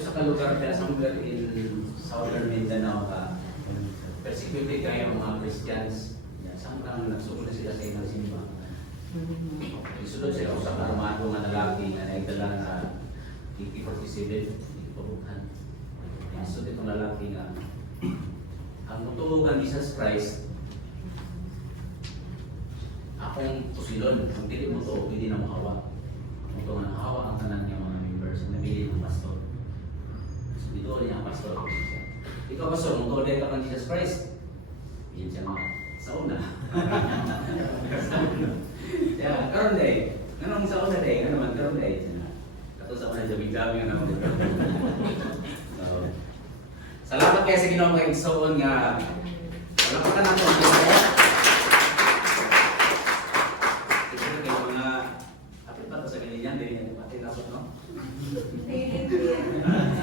sa kalugar kaya somewhere in Southern Mindanao persecuted kayo ang mga Christians. Saan kang nagsuko na sila sa ilang simba? Isunod sila sa armado nga lalaki na naigdala na AK-47, ipabukan. So itong lalaki nga ang tutugan ni Jesus Christ akong tusilon, kung dili mo to, pwede na mahawa. Kung ito nga nahawa ang tanan niya mga members, nabili ng pastor. So dito niya ang pastor. Ikaw pastor, kung tuloy ka kang Jesus Christ, yun siya mga sa una. Yeah, karon day. Nanong sa una day, nga naman karon day. Kato sa una jabing-jabing nga naman. So, salamat kayo sa Ginoo kay igsoon nga wala pa ka na po.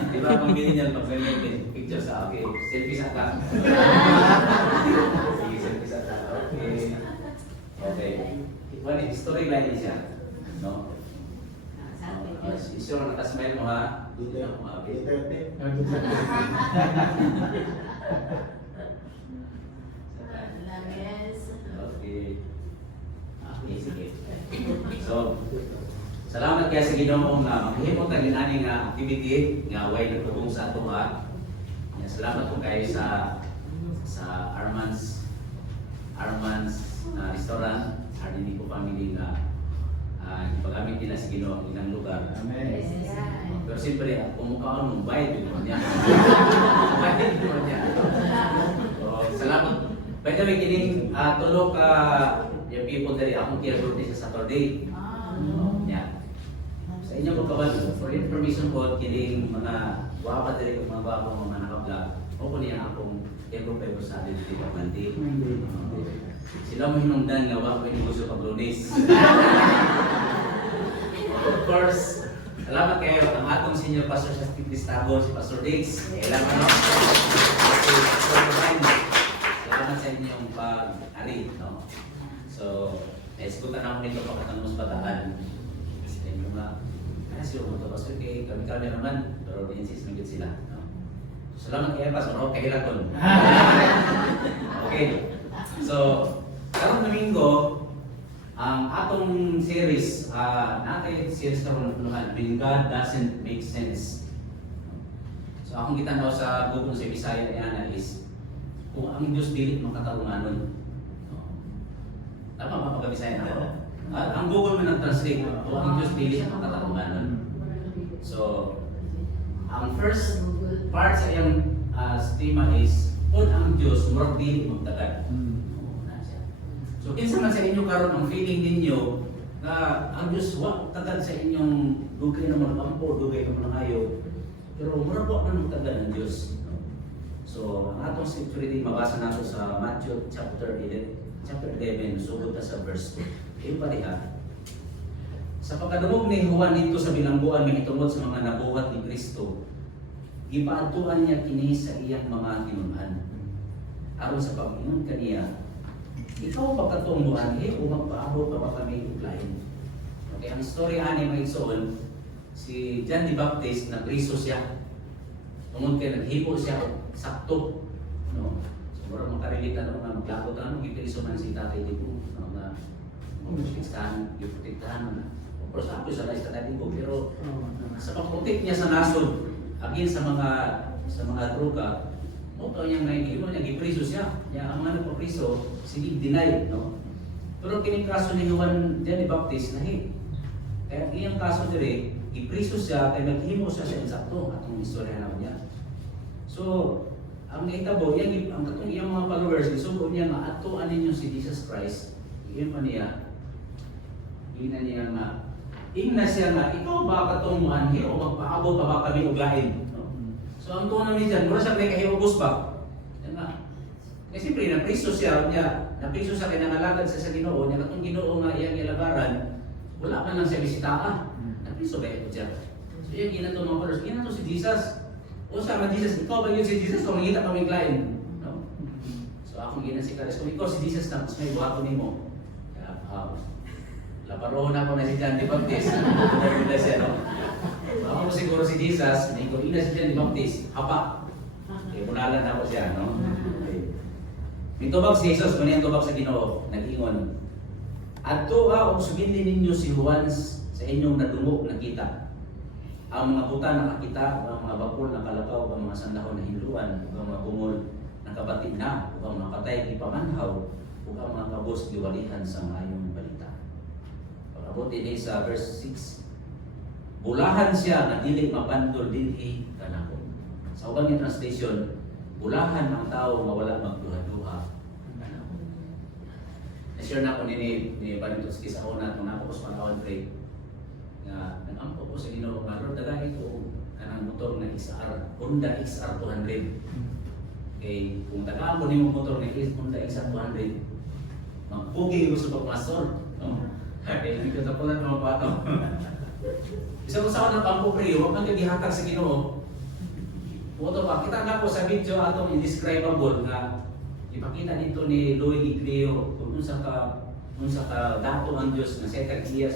Diba pambili niyan pag ganyan picture sa akin, selfie sa ka. Sige, selfie sa ka. Okay. Okay. Well, storyline niya siya. No? Isyo na nakasmile mo ha? Dito yung kumabit. Okay. Okay, sige. So, salamat kaya sa Ginoo nga maghimot ang ani nga activity nga way nagtugong sa ato ha. Salamat po kayo sa Arman's restaurant, Ardinico family nga ipagamit nila sa Ginoo ang ilang lugar. Amen. Pero siyempre kung mukhaon mong bayad din naman niya. Bayad din naman niya. Salamat. By the way, kining tulog ka yung people dari akong kiyabot sa Saturday. Sa inyo pagkaban, for information po, kining mga guwapa diri mga guwapa mga naka-vlog, o po niya akong ever sa atin dito kanti. Sila mo hinungdan nga wala ko gusto pag Lunes. Of course, salamat kayo ang atong senior pastor sa Tistago, si Pastor Diggs. Kailangan no? Salamat sa inyong pag-ari. No? So, naisikutan ako nito pagkatapos bataan. Kasi yung mga siya mo ito, Pastor kay kami naman, pero insist na sila. No? So, salamat kaya Pastor, kahilaton. Okay. So, karong Domingo, ang atong series, natin series karong napunuhan, When God Doesn't Make Sense. So, akong gitanaw sa Google sa Bisaya niya is, kung ang Diyos dilit makatarunganon. Tama ba pagka-Bisaya na ako? Ang Google mo nag-translate, kung ang Diyos dilit makatarunganon. So, ang first part sa iyang tema is, kung ang Diyos murag dilit magtagad. So, kinsa man sa inyo karon ang feeling ninyo na ang Diyos wa tagad sa inyong dugay naman ng ampo, dugay naman ng ayaw. Pero murag wa man magtagad ng Diyos. So, ang atong scripture mabasa nato sa Matthew chapter 11, sugod na sa verse 2. Ito pa diha. Sa pagkadungog ni Juan dito sa bilangguan mahitungod sa mga nabuhat ni Kristo, gipaadtuan niya kini sa iyang mga tinunan. Aron sa pag-ingon kaniya, ikaw pagkatungguan, o magpaabot pa ba kami uglain? Okay, ang story ani maigsoon, si John the Baptist nagriso siya. Tungod kay naghipo siya sakto. No? So, mura makarelita no, na maglakot na, gipiliso man si tatay dito. No, na giprotektahan na. Of course, ako sa lahat sa tatay ko, pero sa pagprotek niya sa nasod, agin sa mga droga, mo to yang naihimo niya gipriso siya. Ya ang mga nagpapriso, sige deny, no. Pero kining kaso ni Juan the Baptist nahi. Kaya iyang kaso dire, gipriso siya kay naghimo siya sa insakto atong istorya na niya. So, ang naitabo yang ang katong iyang mga followers gisugo niya nga atuan ninyo si Jesus Christ. Iyon pa niya. Ina niya nga ingna siya nga ikaw ba katong muanhi o magpaabot pa ba kami uglain? So ang tuwa namin dyan, mura siya may kahibagos ba? Yan nga. Kasi siyempre, napriso siya, napriso siya kaya nangalagad siya sa Ginoo, niya katong Ginoo nga iyang ilabaran, wala pa lang siya bisitaan. Napriso kaya ito siya. So yan, ginato mga followers, ginato si Jesus. O sama Jesus, ikaw ba yun si Jesus kung nakita kami klain? No? So akong ginasikalas, kung ikaw si Jesus na, mas may buhato ni mo. Kaya, Laparoon ako na si John the Baptist. Nagula siya, no? Ako siguro si Jesus, na ikaw ina si John the Baptist, hapa. Okay, punalan ako siya, no? Okay. May tubag si Jesus, kung yan tubag sa Ginoo, nag-ingon. Adto og sugilin ninyo si Juan sa inyong nadungog nakita. Ang mga buta nakakita, ang mga bakol nakalakaw, ang mga sandahon na hinluan, ang mga bungol nakabati na, ang mga patay ipamanhaw, ug ang mga kabos giwalihan sa maayong balita. Pag-abot din sa verse 6, bulahan siya na dili mapandol dinhi kanako. Sa ubang nga translation, bulahan ang tao nga wala magduha-duha kanako. Na-share na ko ni Panitowski sa una kung ako sa panahon break nga nag-ampo ko sa Ginoo nga Lord dagay ko kanang motor na XR, Honda XR 200. Okay, kung tagaan ko nimo motor na Honda XR 200, magpugi ko sa pagmastor, no? Kaya hindi ko tapulan ng mapato. Isa ko sa ako ng pampo pre, huwag kang gihatag sa Ginoo. Puto pa, kita nga po sa video atong indescribable nga ipakita dito ni Louis Giglio kung unsa ka dato ang Dios na setag iya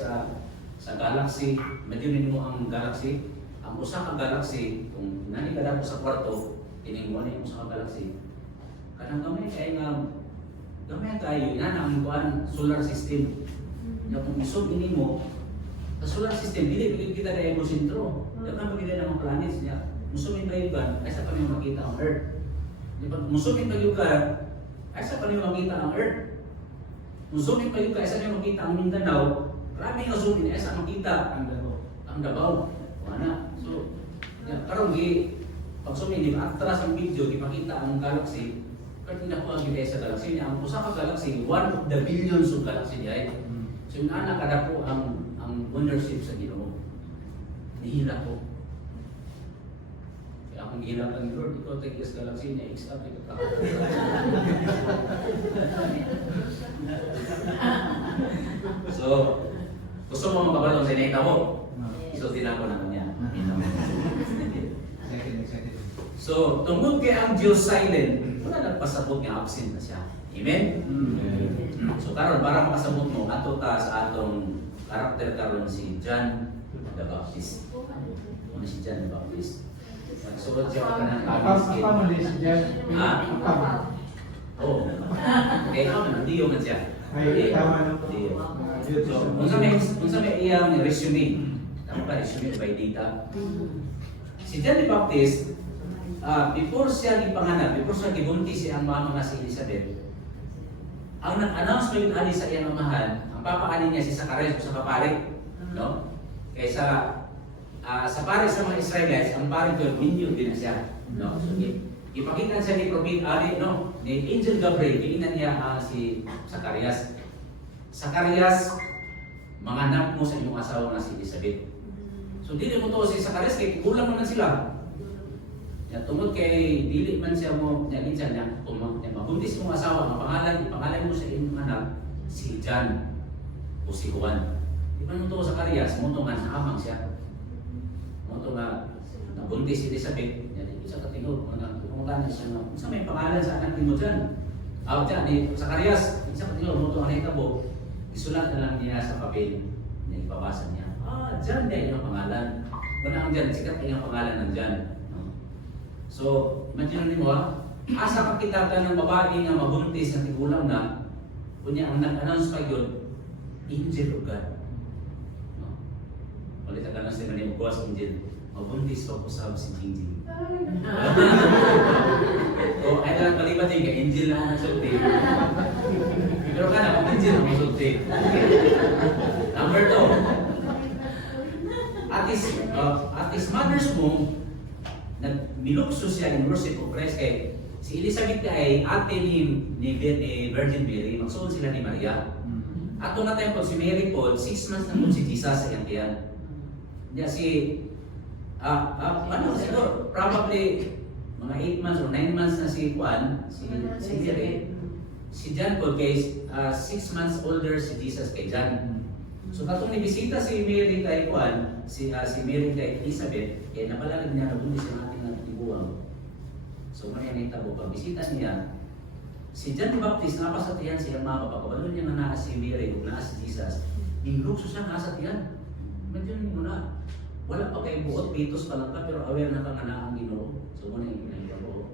sa galaxy. Medyo mo ang galaxy. Ang usa ka galaxy kung nani ka dato sa kwarto, kining mo ni usa ka galaxy. Kanang gamay kay nga gamay tayo ina ang kuan solar system. Ya kung isog ini mo sa solar system, dili kita na yung sentro. Dapat magiging ng planets niya. Musumin pa yung gan, ay sa pa niyo makita ang Earth. Musumin pa yung gan, ay sa pa niyo makita ang Earth. Musumin pa yung gan, ay sa niyo makita ang Mindanao. Marami nga zoom in, ay sa makita ang Davao. Wala. So, karong pag sumin, atras ang video, ipakita ang galaxy. Pero hindi ako ang gilay sa galaxy niya. Ang usa ka galaxy, 1 of the billions of galaxy niya. So, yung anak kada po ang ownership sa Ginoo. Nihila ko. Kaya akong gihila ang Lord, ikaw tagias galaxy niya, XR, ito ka. So, gusto mo makabalong sa inay mo? So, din ako naman yan. So, tungkol kay ang Diyos silent, wala nagpasabot nga absent na siya. Amen? So, karon para makasabot mo, ato ta sa atong karakter karon si John the Baptist. Ano si John the Baptist? Nagsuot siya ka ng Apa mo din si John? Ha? Apa? Oo. Kaya ako, Dio man siya. Ay, tama na po. Dio. So, unsa may iyang resume? Tama ba resume by data? Si John the Baptist, before siya ipanganak, before siya gibuntis siya ang mama nga si Elizabeth, ang nag-announce pa yung ali sa iyang mamahan, ang papaanin niya si Zacarias sa kapare, no? Kaysa sa pare sa mga Israelites, ang pare ko minyo din siya, no? So ipakita siya ni Prophet Ali, no? Ni Angel Gabriel, tingnan niya si Zacarias. Zacarias, manganak mo sa inyong asawa nga si Elizabeth. So dili mo to si Zacarias kay kulang man sila. Ya tungod kay dili man siya mo naging siya niya mabuntis mong asawa ang pangalan mo sa inyong anak si John o si Juan. Di ba mo to sa Zacarias mo to nga naamang siya. Mo to nga nabuntis si Elizabeth, yan isa ka tingog mga kumutan siya nga sa may pangalan sa anak mo John. Diyan ni Zacarias, isa ka tingog mo to nga hitabo. Isulat na lang niya sa papel na ipabasa niya. John din yung pangalan. Wala ang John, sikat yung pangalan ng John. So, imagine mo asa ka kita ka ng babae nga mabuntis ng tigulang na, kunya ang nag-announce pa yun, angel of God. No? Palit ka lang sila ni Bukas Angel, mabuntis pa po sa si Jingjing. O, ay lang palipat yung angel na ang sulti. Pero ka na, angel ang sulti. Number 2, at his mother's womb, nagmilukso siya in worship of Christ kay si Elizabeth ay ate ni Virgin Mary, magsuon sila ni Maria. Ato na tayo po si Mary po, 6 months na po si Jesus sa iyang tiyan. Diya si, siguro, probably mga 8 months or 9 months na si Juan, si Mary. Si John po kay 6 months older si Jesus kay John. So katong nibisita si Mary kay Juan, si Mary kay Elizabeth, kaya napalagad niya nabundis yung ating nagtibuang. So may nitabo pag bisita niya, si John the Baptist napasatihan siya mga kapakabalo niya na naa si Mary ug naa si Jesus. Inlukso siya nasa tiyan. Medyo mo na. Wala pa kayo buot, pitos pa lang ka, pero aware na ka nga na ang Ginoo. So, muna yung ginagawa.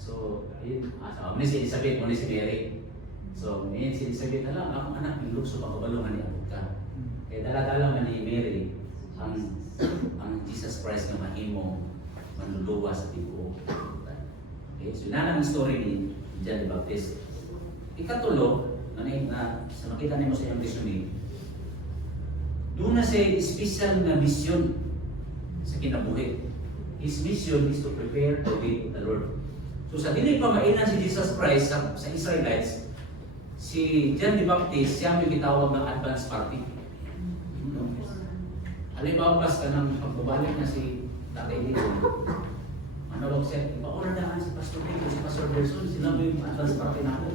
So, ayun. Muna si Elizabeth, muna si Mary. So, ngayon si Elizabeth, alam, akong anak, inlukso pa kabalungan ni Abot ka. Kaya dala-dala man ni Mary, ang Jesus Christ na mahimong manluluwa sa tibuok. Okay, so yun ang story ni John the Baptist. Ikatulo, na sa makita niyo sa iyong resume, doon na siya special na mission sa kinabuhi. His mission is to prepare the way of the Lord. So sa dili pa mainan si Jesus Christ sa Israelites, si John the Baptist, siya may gitawag ng advance party. Halimbawa pas ka ng pagbabalik na si Tatay Dito, ano siya, ipaoradaan si Pastor Dito, si Pastor Berson, sila mo yung advance party na ako.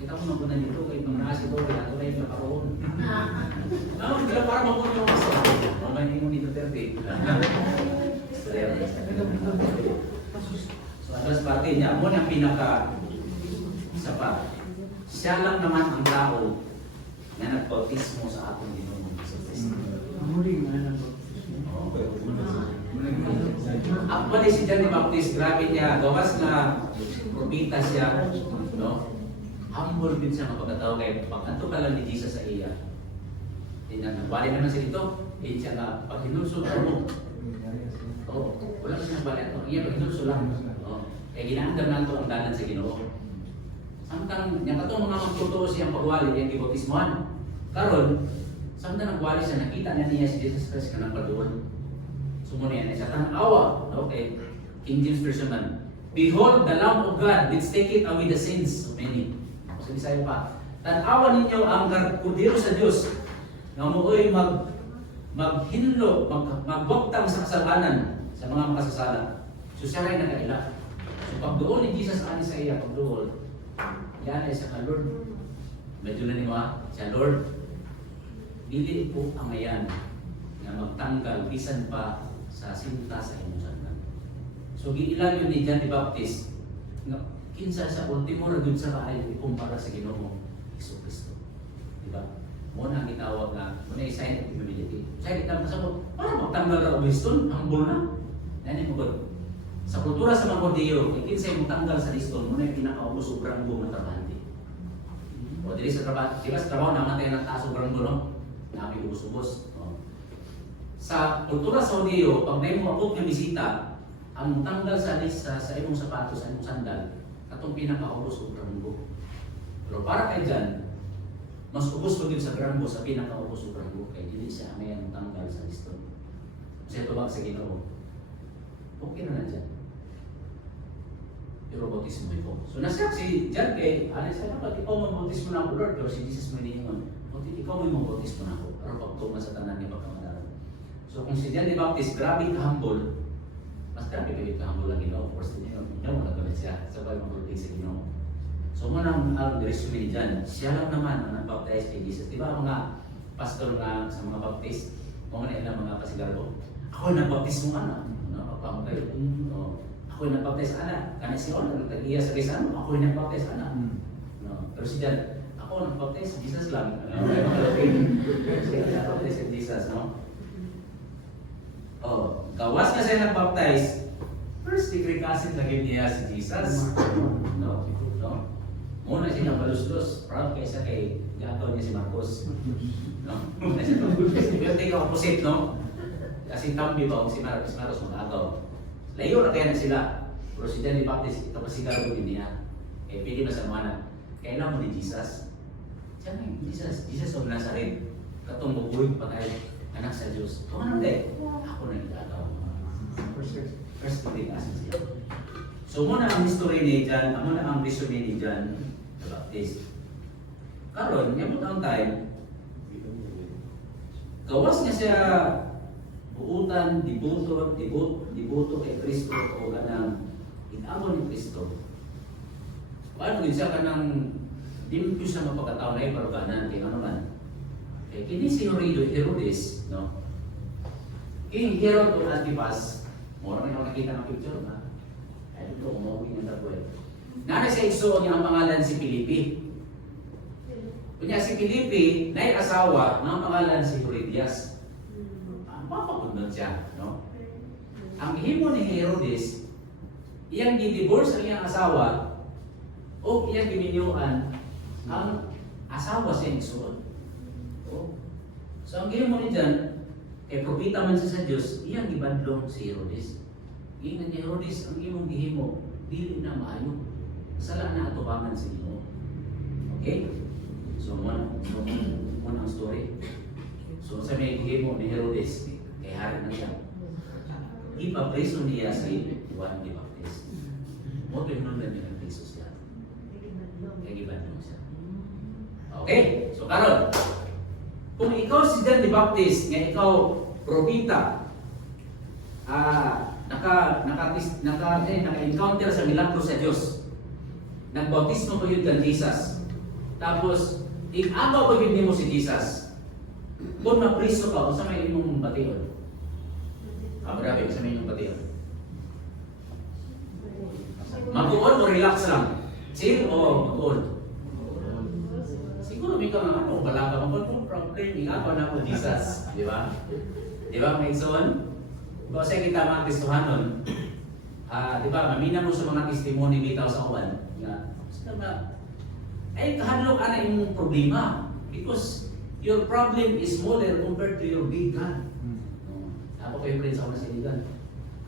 Kita mo naman na dito, kayo mga nasi ko, kaya ito na yung nakaroon. Kaya para mabunin yung maso. Mamay niyo dito 30. So, advance party niya, mo ang pinaka isa pa. Siya lang naman ang tao na nagbautismo sa atong Ginoong Jesucristo. Muli nga na po. Actually, si John the Baptist, grabe niya, gawas na propita siya, no? Humble din siya mapagkatao kay pag anto pa lang ni Jesus sa iya. Nagwali naman siya dito, siya na pag hinulso mo. Oo, wala siya nabali ato. Iya pag hinulso lang. Oo. Kaya ginaandam na ito ang dalan sa Ginoo. Samtang niya katong mga magtotoo siyang pagwali, yung gibotismohan. Karon, samtang nagwali siya, nakita na niya si Jesus Christ ka ng paduon. Sumunod yan, sa tanawa, okay, King James Version man. Behold the Lamb of God, which taketh away the sins of many. Sabi sa'yo pa, tanawa ninyo ang kudiro sa Diyos na umuoy maghinlo, magbuktang sa kasalanan sa mga makasasala. So siya rin nakaila. So pag doon ni Jesus ani sa iya, pag doon, yan ay sa Lord. Medyo na niyo siya Lord, dili po ang ayan na magtanggal bisan pa sa sinta sa inyong sandan. So giilan yun ni John the Baptist nga kinsa sa ultimo ra gyud sa kaayo ikumpara sa Ginoo Jesucristo. Di ba? Mo na gitawag na mo na sign of humility. Sa kita pasabot, para magtanggal ra og liston, humble na. Nani mo gud. Sa kultura sa mga Judio, kinsa mo tanggal sa liston, mo na pinakaubos sobrang buong na trabahante. O dili sa trabaho, di ba sa trabaho naman tayo nagtaas sobrang buo, no? Nabi ubos-ubos. Sa kultura sa Judio, pag may mabot nga bisita, ang tanggal sa lista sa imong sapatos, sa imong sandal, katong pinakaubos o granggo. Pero para kay John, mas ubos pa sa granggo sa pinakaubos o granggo, kay dili siya may ang tanggal sa liston. Kasi ito ba sa Ginoo? Okay na dyan. Pero bautismo ito. So nasiyak si John kay, siya dapat ikaw mag-bautismo na ako Lord, pero si Jesus mo hindi naman. Ikaw may mag-bautismo na ako, pero pagtungan sa tanan niya pagkamadaran. So kung si John the Baptist, grabe ka-humble, mas grabe kayo ka-humble lang Ginoo. Of course, hindi mo nagkalit siya. Sabay mag-bautis sa Ginoo. So muna ang resume ni John, siya lang naman ang nag-baptize kay Jesus. Di ba mga pastor nga sa mga baptist, mga ilang mga pasigarbo, ako nag-baptize mo anak. Pagpamo kayo. Ako yung nag-baptize anak. Kanya si On, nag-tagiya sa Rizano, ako yung nag-baptize anak. Pero si John, ako nag-baptize, Jesus lang. Siya nag-baptize si Jesus, no? Gawas na siya nag-baptize, first degree cousin lagi niya si Jesus. No? Muna siya nagbaluslos, proud kaysa kay gato niya si Marcos. No? Muna siya nagbaluslos. Pero tingin opposite, no? Kasi tambi ba si Marcos mag-agaw. Layo na kaya na sila. Pero si John the Baptist, ito pa sigaro din niya. Eh, pili na sa mga kailan mo ni Jesus? Siya nga, Jesus of Nazareth. Katong bubuhay pa tayo, anak sa Diyos. Kung ano din? Ako na nag-agaw. First degree cousin siya. So muna ang history ni John, muna ang resume ni John the Baptist. Karon, yamot ang time, gawas niya siya buutan, diboto kay Kristo o ganang inamo ni Kristo. Paano din siya kanang limpyo sa mapagkataon na iparuganan kay ano man. Kaya kini si Herodes, no? King Herod o Antipas, mura may nakakita ng picture na. Ay ito, umuwi ng tagway. Nana sa igsoon niya ang pangalan si Filipi. Kunya si Felipe, na asawa, ng pangalan si Herodias. Papakundon siya, no? Ang himo ni Herodes, iyang di-divorce ang iyang asawa, o iyang giminyuan ang asawa siya igsoon. Oh. So ang himo ni dyan, kay propita man siya sa Diyos, iyang ibadlong si Herodes. Ingan ni Herodes, ang imong gihimo, dili na maayo. Sala na atubangan sa inyo. Okay? So, muna ang story. So, sa may gihimo ni Herodes, kay hari na siya. Ipapreso niya si Juan the Baptist. Mo ito yung nundan niya ng preso siya. Kaya gibadlong siya. Okay? So, karon, kung ikaw si John the Baptist, nga ikaw propita, naka-encounter sa milagro sa Diyos. Nagbautismo ko yun kang Jesus. Tapos, agaw ko yun mo si Jesus. Kung mapriso ka, kung sa may imong bation. Grabe, kung sa may imong bation. Mag-uon o relax lang? Chill o mag-uon? Siguro may ka nga ano, wala ka mag-uon problem, igawa na ako Jesus. Di ba? Di ba, may son? Kung sa kita mga Kristohanon, di ba, mamina mo sa mga testimony bitaw sa uwan. Ay, kahadlok ana yung problema. Because your problem is smaller compared to your big God. Ako kayo rin sa una siligan.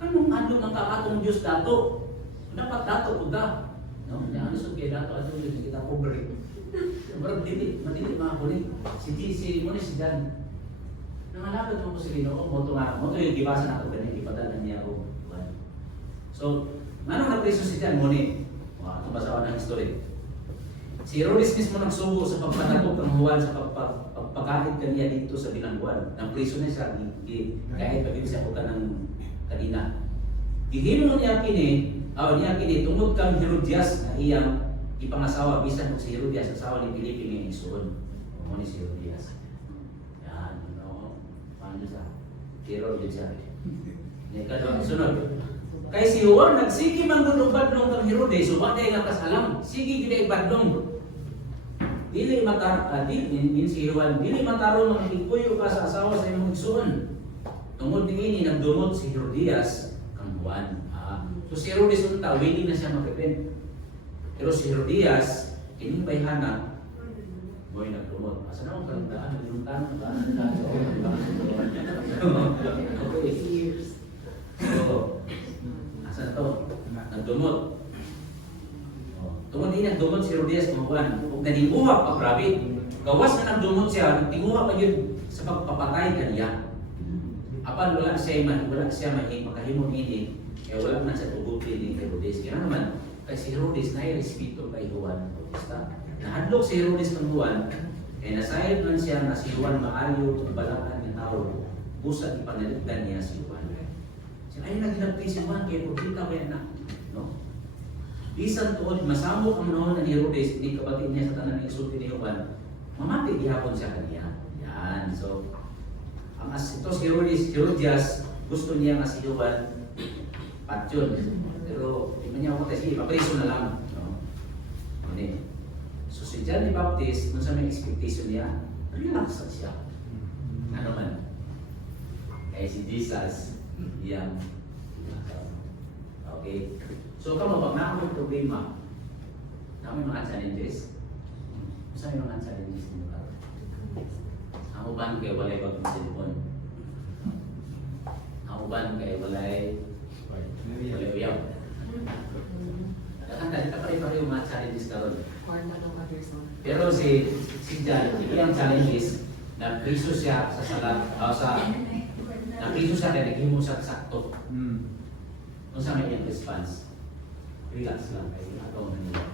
Anong hadlok ang kakatong Diyos dato? Dapat dato po da. No? Ano sa kaya dato at yung kita pobre. Pero madili mga kulit. Si Muna si Dan. Nangalagad mo ko si Ginoo, moto yung gibasa na ito, ganyan, ipadala niya ako. So, anong napreso si Dan Muni? Ito basawan ng history. Si Herodes mismo nagsugo sa pagpanagok ng Juan sa pagpagkakit kaniya dito sa bilangguan. Nang preso na siya, kahit pagkita siya ko ka ng kanina. Gihimo niya kini, tungod kang Herodias na iyang ipangasawa, bisan kung si Herodias, asawa ni Felipe ngayon isuon. Muni si Herodias. Yan, paano siya? Kiro din siya. Sunod. Kay si Juan, nagsigi man kung badlong kang Herodes, so bakit nga kasalam? Sige gila ibadlong. Dili si Juan, dili mataron ang ikuyo ka sa asawa sa imong igsoon. Tungod ni nagdumot si Herodias kang Juan. So si Herodes unta, willing na siya mag-repent. Pero si Herodias, kining bayhana, mo'y nagdumot. Asa na akong kalundaan? Nagdumtan? So, asa na to? Nagdumot. Tungod din nagdumot si Herodias kang Juan. Kung naninguha pa, grabe. Gawas na nagdumot siya, nagtinguha pa yun sa pagpapatay kaniya. Apan wala siya makahimong ini, kaya wala man siya tugutin ni Herodes. Kaya naman, kay si Herodes na respeto kay Juan Bautista. Nahadlok si Herodes ng Juan, kaya nasayad man siya na si Juan maayo at balaan ng tao, busa ipanaligdan niya si Juan. Siya ay naginagpin si Juan, kaya pagkita ko yan na. No? Bisan tuod, masamok ang noon ng Herodes, hindi kabatid niya sa tanan ng isulti ni Juan, mamati gihapon siya kaniya. Yan, so, ito si Herodias, gusto niya nga si Juan patyon. Pero hindi niya ako sige, papriso na lang. No? So si John the Baptist, kung sa may expectation niya, relax siya. Ano man? Kaya si Jesus, yan. Okay? So kamo, pag nakamang problema, nakamang mga challenges, saan yung mga challenges niyo ka? Ang uban kayo walay pag-cellphone. Ang uban kayo walay uyaw. Dahil pare-pareho mga challenges karon. Pero si John, iyang challenges, nagpriso siya sa salat, nagpriso siya kaya naghimo siya sakto. Kung saan may iyang response, relax lang kayo, ginagawa na nila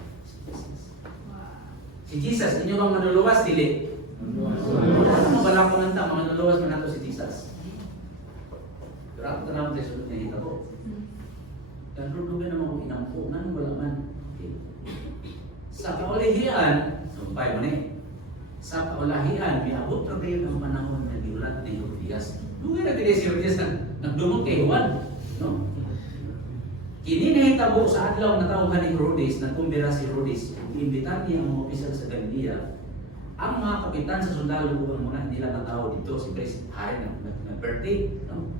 si Jesus, inyo bang manuluwas, dili? Ano ba ko nanta, manuluwas man nato si Jesus. Pero ako tanawag tayo sulot niya hita ko. Kanrudugan naman kong inampo, nanong wala man. Okay. Sa kaulahian, sumpay mo sa kaulahian, miabot na kayo ng panahon na giulat ni Herodias. Lugi na din si Herodias nagdumog kay Juan. No? Kini nahitabo sa adlaw na tawhan ni Herodes, nagkumbira si Herodes. Iimbitar niya ang mga opisyal sa Galilea Ang mga kapitan sa sundalo muna hindi lang tao dito, siyempre hari nag-birthday, no?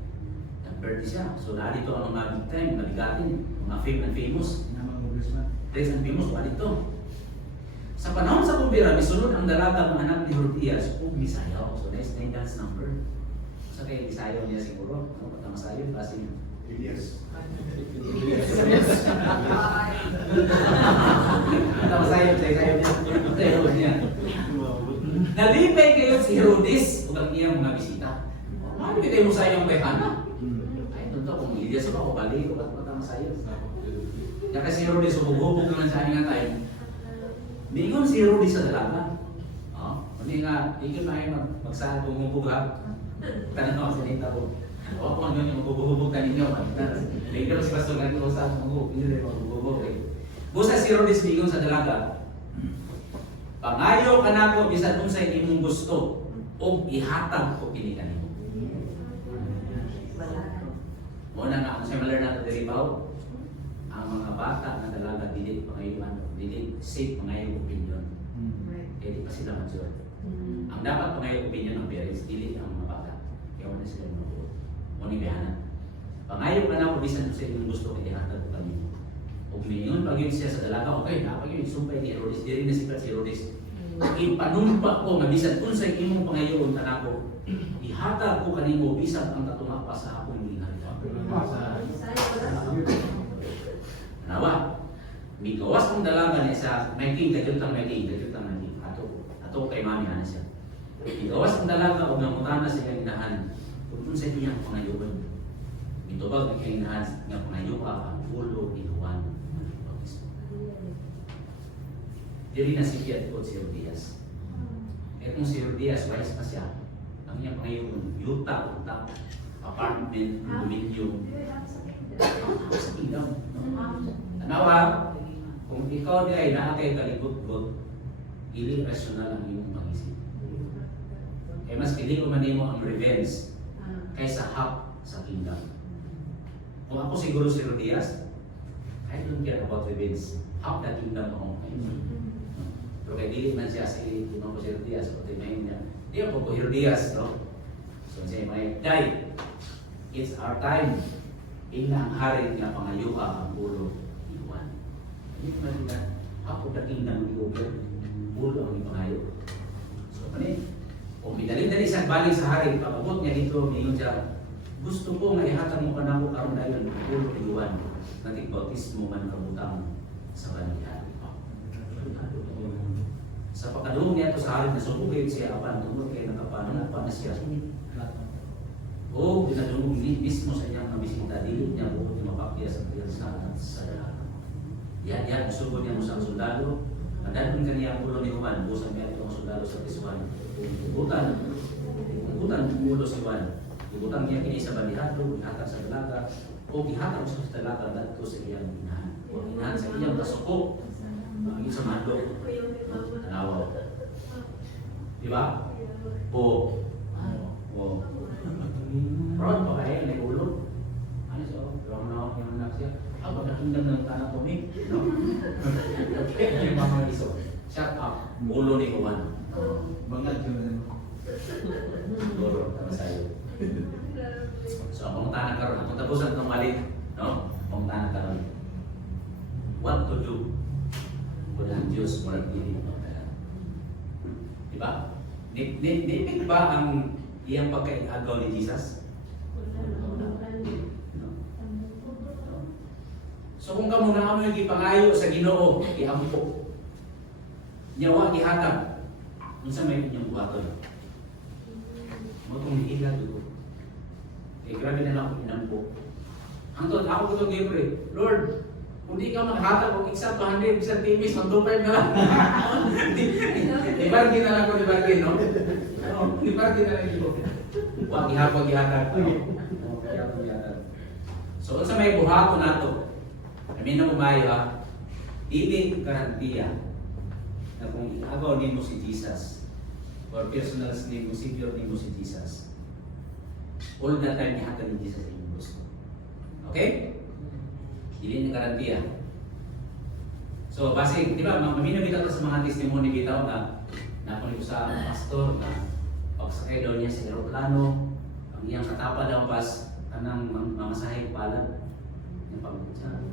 Nag-birthday siya. So dito ang mga big time, nabigatin, mga famous. Praise and famous pa dito. Sa panahon sa kumbira, misunod ang dalaga mga anak ni Hortias o misayaw. So nice na yung dance number. Sa kaya misayaw niya siguro, ano patang masayaw kasi Yes. patang masayaw niya. Nalipay kayo si Herodes o ang iyang mga bisita. Ano kayo mo sayang bayhan? Ay, ito kung Elias ako, balik o patang masayaw. Kaya kasi Herodes, hubog-hubog naman sa aning tayo. Bingon si Herodes sa dalaga. Hindi nga, hindi kayo magsahan kung hubog ha. Tanong ako sa nita ko. O kung ano yung maghuhubog ka ninyo. Later si Pastor nga ko sa hubog. Hindi rin maghuhubog eh. Busa si Herodes bingon sa dalaga. Pangayo ka na ko, bisan kung sa imong gusto. O ihatag ko kini kanimo. Muna nga, kung siya malar natin diribaw, ang mga bata na dalaga dili pangayuan, dili safe pangayong opinion. Kaya di pa sila mature. Ang dapat pangayong opinion ng parents, dili ang mga bata. Kaya wala sila mabuo. Muna bihanan. Pangayong ka na ko, bisan kung sa imong gusto, kaya ihatag ko kanimo. O mingon pag yun siya sa dalaga, okay, napag yun, sumpay ni Herodes, dili na sikat si Herodes. Ipanumpa ko, mabisan kung sa imong pangayoon ka na ko, ihatag ko kanimo, bisan ang katuma pa sa akong linari. Nawa, may gawas kong dalaga niya sa making, dagutang making, ato kay mami na siya. May gawas kong dalaga o namutana sa iyang inahan, kung sa iyang pangayoon. Mitubag ang iyang inahan nga pangayoon ang ulo, inuwan. Dili na si Fiat ko si Herodias. Eh kung si Herodias, wise pa siya. Ang iyang pangayoon, yuta, utak, apartment, condominium, sa kingdom. Tanawa, kung ikaw di ay nakakay kalibot-bot, ili rasyonal ang iyong pag-isip. Kaya mas pili ko manimo ang revenge kaysa hap sa kingdom. Kung ako siguro si Herodias, I don't care about revenge. Hap the kingdom ako. Pero kaya dili man siya si Imam ko si Herodias, o timayin niya. Di ako po Herodias, no? So siya may die. It's our time. Inang hari na pangayuha ang ulo iwan. Hindi ko na ako dating ng iugan, ulo ang ipangayo. So, kung pinalita isang balik sa hari, pag-abot niya dito, mingon siya, gusto ko nga ihatag mo ka na ko karon dayon ulo iwan. Natig-bautismo man kabutang sa balihan. Sa pagkadung niya ito sa hari, nasubukit siya apan, tungkol kayo nakapanan pa na siya. O pinadungog mismo sa iyang nabisita, dili niya bukod yung mapakya sa piyansa at sa yan, sugod niya mo sa sundalo. Madadun ka niya ang ulo ni Juan, busan niya itong sundalo sa Tisuan. Ugutan ang ulo si Juan. Ugutan niya kini sa bandihado, ihatag sa dalaga, o ihatag sa dalaga dito sa iyang inahan. O inahan sa iyang kasuko, ang isang mando, tanawaw. Diba? O Ron, pa kaya may ulo. Ano siya? Pero na yung anak siya. Habang nakindam ng tanang tumig. No? Kaya yung mga iso. Shut up. Ulo ni Juan. Bangad ka na. Siguro, tama sa'yo. So, ang tanang karoon. Kung tapusan itong mali, no? Ang tanang karoon. What to do? Walang Diyos, walang dili. Diba? Nipig ba ang iyang pagkaagaw ni Jesus? So kung kamo na mo yung ipangayo sa Ginoo, iampo. Nyawa gihatag. Unsa may inyong buhaton? Mo tong hila dugo. Grabe na lang ako inampo. Hangtod ako ko itong gibre, Lord, kung di ka makahatag o exam 200, isang timis, 125 na lang. Ibargin na lang ko, ibargin, no? Ibargin na lang ito. Huwag ihapag ihatag. So, sa may buhato na ito, kami na umayo ha, dili garantiya na kung agaw din mo si Jesus or personal name mo, Savior din mo si Jesus, all the time ihatag ni Jesus yung gusto. Okay? Dili na garantiya. So, base, di ba, maminabitaw sa mga testimony bitaw na nakunin ko sa pastor na pagsakay daw niya sa aeroplano, ang iyang katapa daw pas kanang mamasahe ko palad.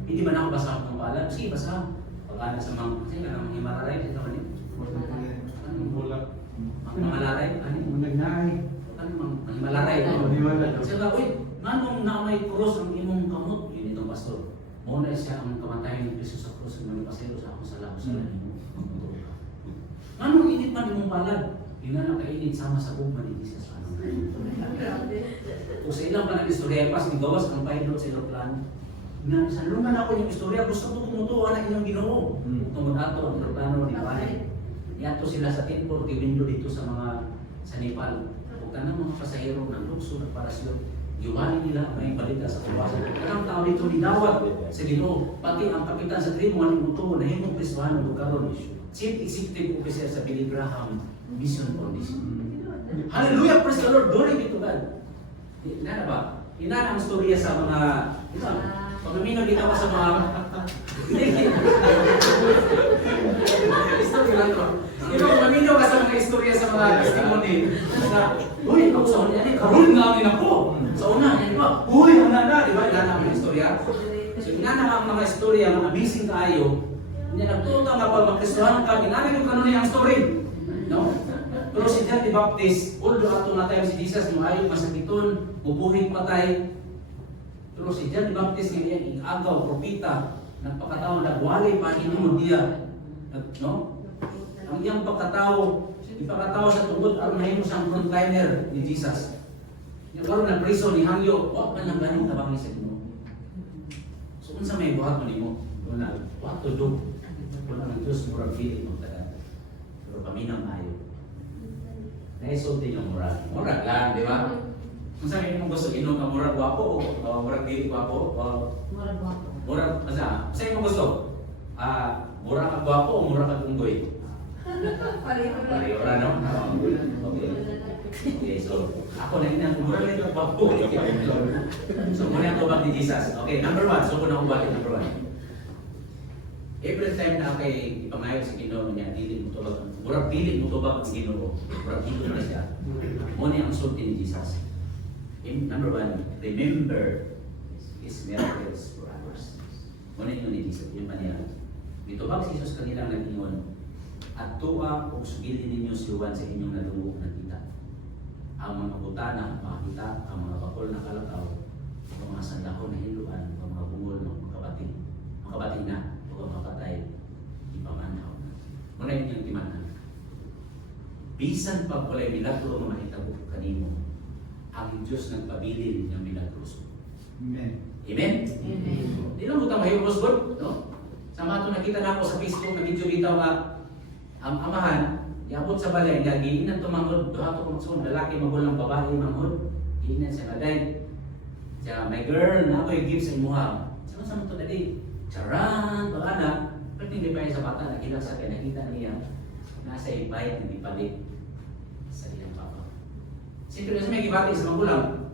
Hindi man ako basahan ng palad? Sige, basahan. Pag-anak sa mga, kasi ka nang himalaray, ito ka niyo. Anong bulak? Ang mga laray, ano? Nagnay. Ano mga himalaray? Siya ka, uy, manong na may krus ang imong kamot? Yun itong pastor. Muna siya ang kamatayan ni Kristo sa krus ng mga pasero sa akong salamat sa lanimo. Manong init man imong palad? Yun na nakainit sama sa bugman ni Jesus. Kung sa ilang pa nag-istorya, pas gawas ang pilot sa aeroplano. Sa lungan ako yung istorya, gusto ko tumutuwa na inyong ginoo. Tungod ato ang aeroplano ni Pare. Yato sila sa 1040 window dito sa Nepal. Kung kanang mga pasahero ng lukso ng parasyon, giwali nila may balita sa kawasan. Kanang tao dito ni dawat sa ginoo. Pati ang kapitan sa tribo ng muto na himong Kristohano karon. Chief Executive Officer sa Billy Graham Mission Foundation. Hallelujah, praise the Lord, glory be to God. Ina ba? Ina ang storya sa mga ito. Pagmamino dito ka sa mga istorya lang to. Ikaw pagmamino ka sa mga istorya sa mga testimony. Sa, uy, ako sa una, karoon namin ako. Sa una, yan ba? Uy, na, di ba? Ilan namin istorya. So, inana ang mga istorya, mga amazing kayo. Hindi nagtuto nga pag magkristuhan ka, ginamit yung kanon niyang story. No? Pero si John the Baptist, although ato na tayo si Jesus, maayo masakiton, mubuhing patay. Pero si John the Baptist ngayon, agaw, propita, nagpakatao, nagwalay pa, hinunod niya. No? Ang iyang pagkatao, ipakatao sa tungkol, aron na mo siyang frontliner ni Jesus. Yung karoon ng priso ni Hangyo, wak man lang ganong tabangin sa Ginoo. So, unsa may buhat mo ni mo? Wala, what to do? Wala ng Diyos, murag feeling mo taga. Pero paminang ayo. Naisulti yung murag. Murag lang, di ba? Kung saan mo gusto, inom ka murag wapo o murag dili wapo? Murag wapo. Murag, saan mo gusto? Murag ka wapo o murag ka unggoy? Pareho ra, no? Okay. Okay, so ako na inang murag lang ka wapo. So muna ang tubag ni Jesus. Okay, number 1. So kung ako bakit number 1. Every time na kay ipangayo sa Ginoo niya, dili mo tubag. Murag dili mo tubag ang Ginoo. Murag dili na siya. Muna ang sulti ni Jesus. Number 1, remember His miracles for others. Muna yun ni Jesus, yun pa niya. Gitubag si Jesus kanilang nag-ingon, at tuwa o sugilin ninyo si Juan sa inyong nadungog na kita. Ang mga butana, makakita, ang mga bakol na kalakaw, ang mga sandako na hiluan, ang mga bungol ng makabati na, o makatay, ipamanaw na. Muna yun yung timanan. Bisan pag walay milagro ang mahitabo kanimo, ang Diyos nagpabilin ng milagros. Amen. Amen? Amen. Di lang butang mahiros God, no? Sama ito nakita na ako sa Facebook na video bitaw nga ang amahan, iabot sa balay, giinan ito manghod, duha ito kung lalaki magulang babae manghod, giinan siya naday. Siya, my girl, na ako'y gift sa imuha. Sama-sama ito dali. Charan, baka pwede hindi pa yung sa bata, nakita sa akin, nakita niya, nasa ibay, hindi palit sa iyang papa. Siyempre kasi may gibati sa magulang.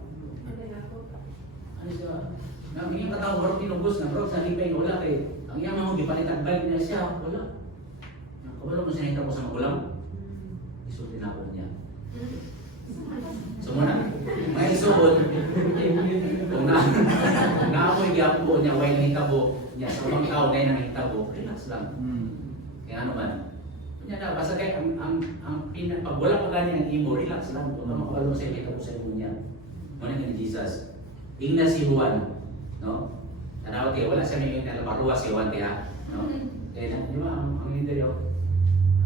Ano siya? Ang iyang katao, warang tinubos na bro, sa lipay, wala kay ang iyang mga gipalit at balik na siya, wala. Kabalo mo siya ko sa magulang, isulti na ako niya. So muna, may isuod, kung naamoy giyapo niya, way nahitabo niya, so mga tao na yung nahitabo, relax lang. Kaya ano man, kanya na, basta kaya pag wala pa gani ang imo, relax lang. Huwag ka makabalo sa ikita ko sa imo niya. Muna ka ni Jesus. Ingna si Juan, no? Tanawag kayo, wala siya may nalaparuwa si Juan kaya, no? Kaya na, di ba, ang interview,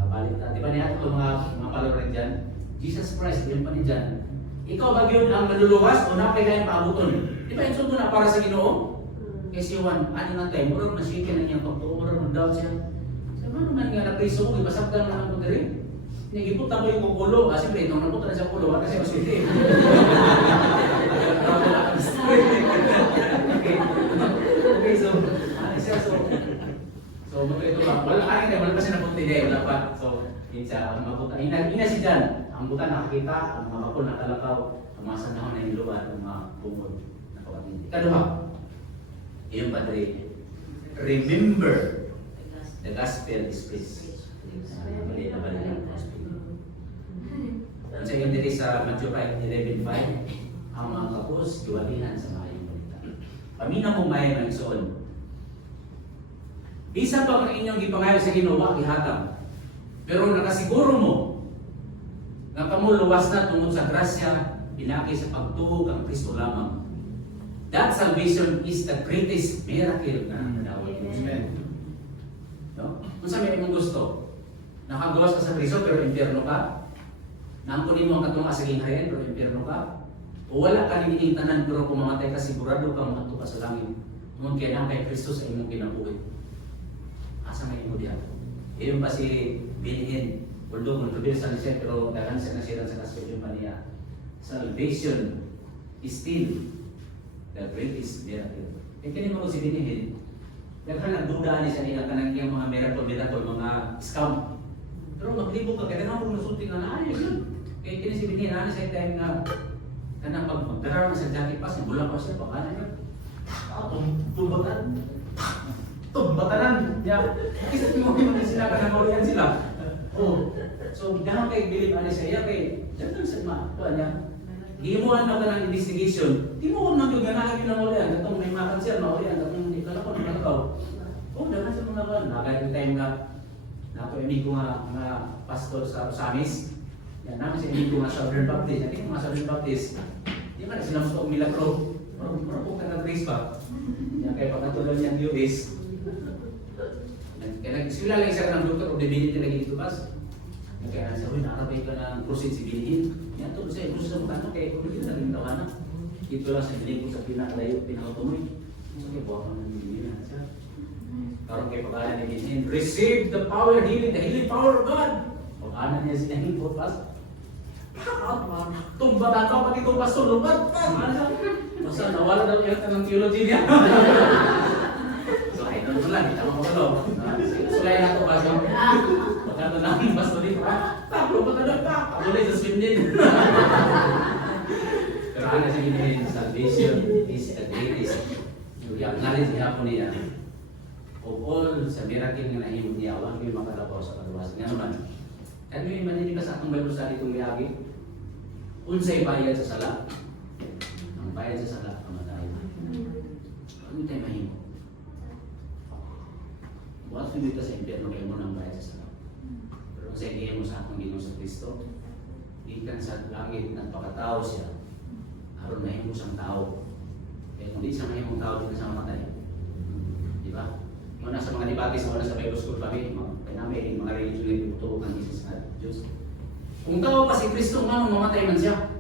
balik na. Di ba niya ito mga follower dyan? Jesus Christ, yun pa ni dyan. Ikaw ba yun ang maluluwas o napay kayong paabuton? Di ba yung sunto na para sa Ginoo? Kaya si Juan, ano na tayo, murag na-shaken na niya pagtuo, murag na-doubt siya. Ano man nga na-priso ko, ibasagdan naman ko diri. Nagiputan ko yung kukulo. Siyempre, nung napunta na siya kulo, kasi maswerte. Okay, so, ito ba? Wala pa siya napunta niya, wala pa. So, ang mabuta. Ina si Jan. Ang buta nakakita, ang mga bakol nakalakaw, ang mga sanahon na hiluan, ang mga bungol na kapatid. Ikaduha, iyong padre, remember the gospel is preached. Mali na balik ang gospel. Sa iyo diri sa Matthew 5:11-5, ang mga kapos, giwalihan sa maayong balita. Pamina mo may magsuon. Bisan pa ang inyong gipangayo sa Ginoo, gihatag. Pero nakasiguro mo na kamo luwas na tungod sa grasya, pinaki sa pagtuo kang Kristo lamang. That salvation is the greatest miracle na nadawat mo. No? Kung sa may imong gusto, nakagawas ka sa Kristo pero impyerno ka, naangkunin mo ang katunga sa ginhayan pero impyerno ka, o wala ka niniing tanan pero kung mamatay ka sigurado ka mato ka sa langit. Kung kailangan kay Kristo sa imong kinabuhi. Asa may imo diha? Iyon pa si Bilhin, although controversial siya pero dagan siya nasiran sa gospel pa niya. Salvation is still the greatest miracle. Kini mo si Bilhin, daghan nagduda ni sa iya kanang iyang mga miracle, mga scam. Pero maglibo ka kaya na mo nasulti nga na yun. Kaya kini si Bilhin ani sa time na kanang magdara sa jacket pass, bulang pa siya baka na. Tumbatanan. Ya. Kasi mo sila ka nangolian sila. Oh. So dahan kay believe ani sa iya kay dagan sa ma niya. Gimuan na ka ng investigation. Tinuod man gyud nga lagi nangolian katong may makanser maulian katong di kala ko nagakaw. Oh, dagan sa mga ba nakay time na nato ini ko nga pastor sa Samis. Yan namin sa ini ko nga Southern Baptist. Yan mga Southern Baptist. Di man sila mo milagro. Mura po ka grace ba? Yan kay pagkatulad niyang US. Kaya sila lang isa ng doktor o divinity lagi dito pas. Kaya sa uwi nakarapay ka ng proceed si Bilhin. Yan to sa ibu sa mukha kaya kung hindi na rin tawanan. Ito lang sa bilhin ko sa pinakalayo, pinakatumoy. So kaya buwan ko ng Bilhin na siya. Karong kay pagkala ni Bilhin, receive the power healing, the healing power of God. Pagkala niya sinahing po pas. Tumbatan ka pati itong pastor, lupat pa. Basta nawala daw yata ng theology niya. So ay naman lang, kita mo ko sulay na ito pastor. Pagkato na ang pastor dito, tapos pa talaga pa. Patuloy sa swim din. Pero ano siya ginahin, salvation is the greatest. Yung knowledge niya po niya. Of all sa miracle nga nahimog niya, wala kayo makalabaw sa kaluwas. Nga naman, ano yung maninigas sa atong Bible study itong lagi? Unsay bayad sa sala? Ang bayad sa sala, kamatay. Ano tayo mahimog? Buwan ko dito sa impyerno kayo mo ng bayad sa sala. Pero sa mo sa atong Ginoo sa Kristo, ikan sa langit ng pagkatao siya, aron mahimog siyang tao. Kaya kung di siya mahimog tao, di ka siya mamatay. Di ba? Muna sa mga debate sa sa Bible School kami, namin mga religion na tutukan ni Jesus na Diyos. Kung tao pa si Kristo, nga mamatay man siya.